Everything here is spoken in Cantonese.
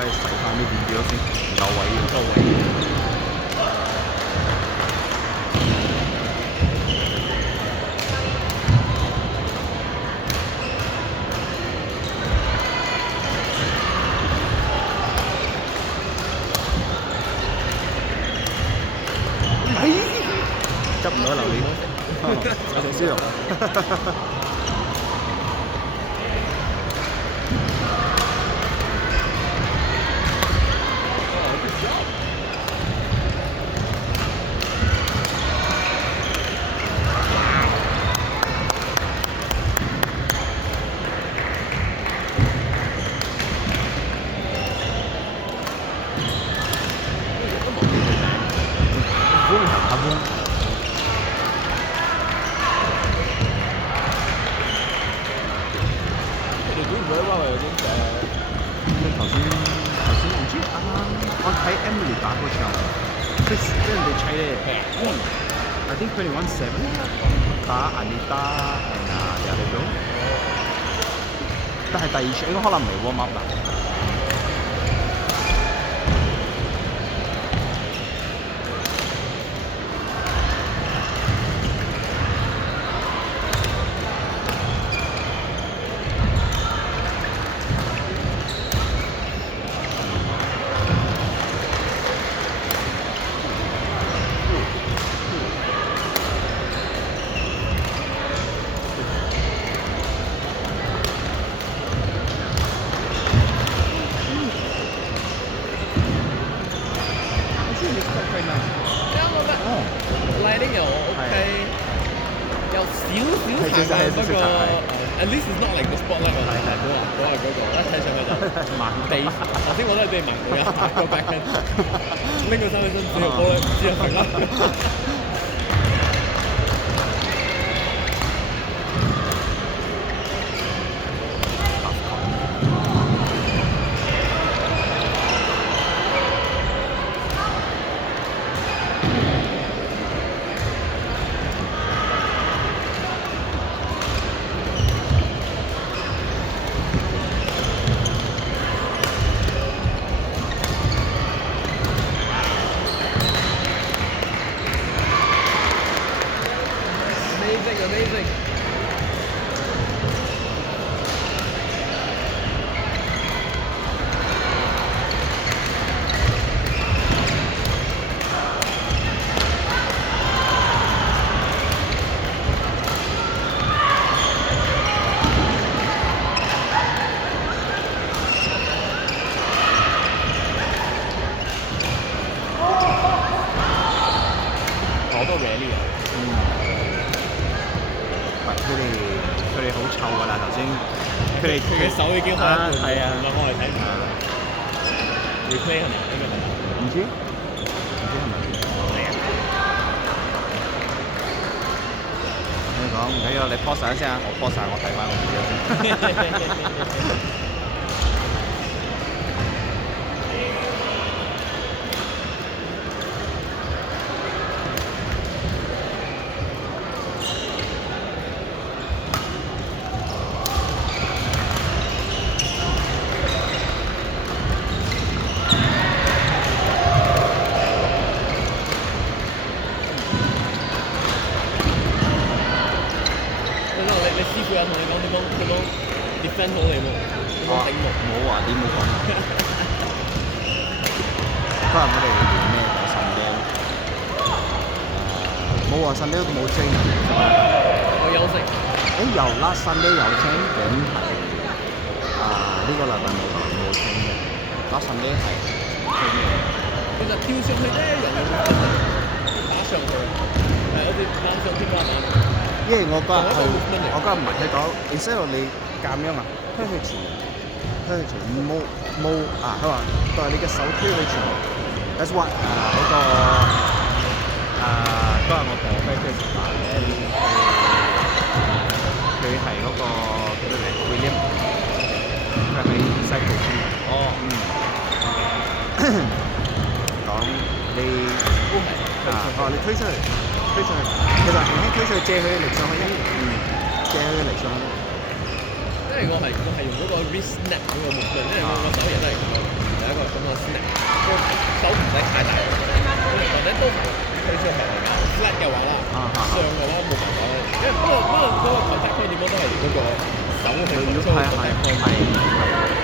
翻去洗翻啲電表先，唔夠位嘅。夠位。執唔到榴蓮，有隻豬肉。阿翁。佢哋估唔到因為有啲頭先唔知啱啱我睇 Emily 打嗰場，即係人哋砌咧。I think 21-7打 Anita and Diallo， 但係第二場應該可能未 warm up 啦。Lighting 又 OK，有少少長，不過 at least it's not like the spotlight 我睇到啊，嗰個一睇上去就盲地。頭先我都係俾盲到一下個 backhand，拎個三分身之後波咧唔知係咪啦。Amazing。我都 rally 啊。佢哋好臭㗎啦！頭先佢嘅手已經開一半係啊，我哋睇唔到。replay 係咪呢個嚟？唔知係咪？係啊。我同你講唔緊要，你 pause 晒先啊，我 pause 晒，我睇翻我自己先。你師傅有同你講點樣 defend 好你喎？點樣頂木？冇話點冇講。嗰日我哋練咩？Sunday。冇話 Sunday 都冇 train。我休息。有啦 ，Sunday 有 train， 咁係呢個禮拜冇 train 嘅。Last Sunday 係 train 嘅。其實跳上去啫，人有冇打上去？係好似啱上天花板。因為我嗰日唔係佢講 instead of 你咁樣啊，推去前冇佢話佢話你嘅手推去前 ，that's what 嗰個嗰日我同我 friend 出去食飯咧，佢係嗰個叫咩名 William， 佢喺西部村。哦，講你佢話你推出去。推上去，其實輕輕推上去，借佢力上去，借佢力上去。因為我係用嗰個 wrist snap 嗰個 movement，因為我個手亦都係咁樣，有一個咁嘅 snap，個手唔使太大，或者都推出係㗎。flat 嘅話啦，上嘅話冇辦法啦，因為不過嗰個球質區點樣都係嗰個手去操控嘅。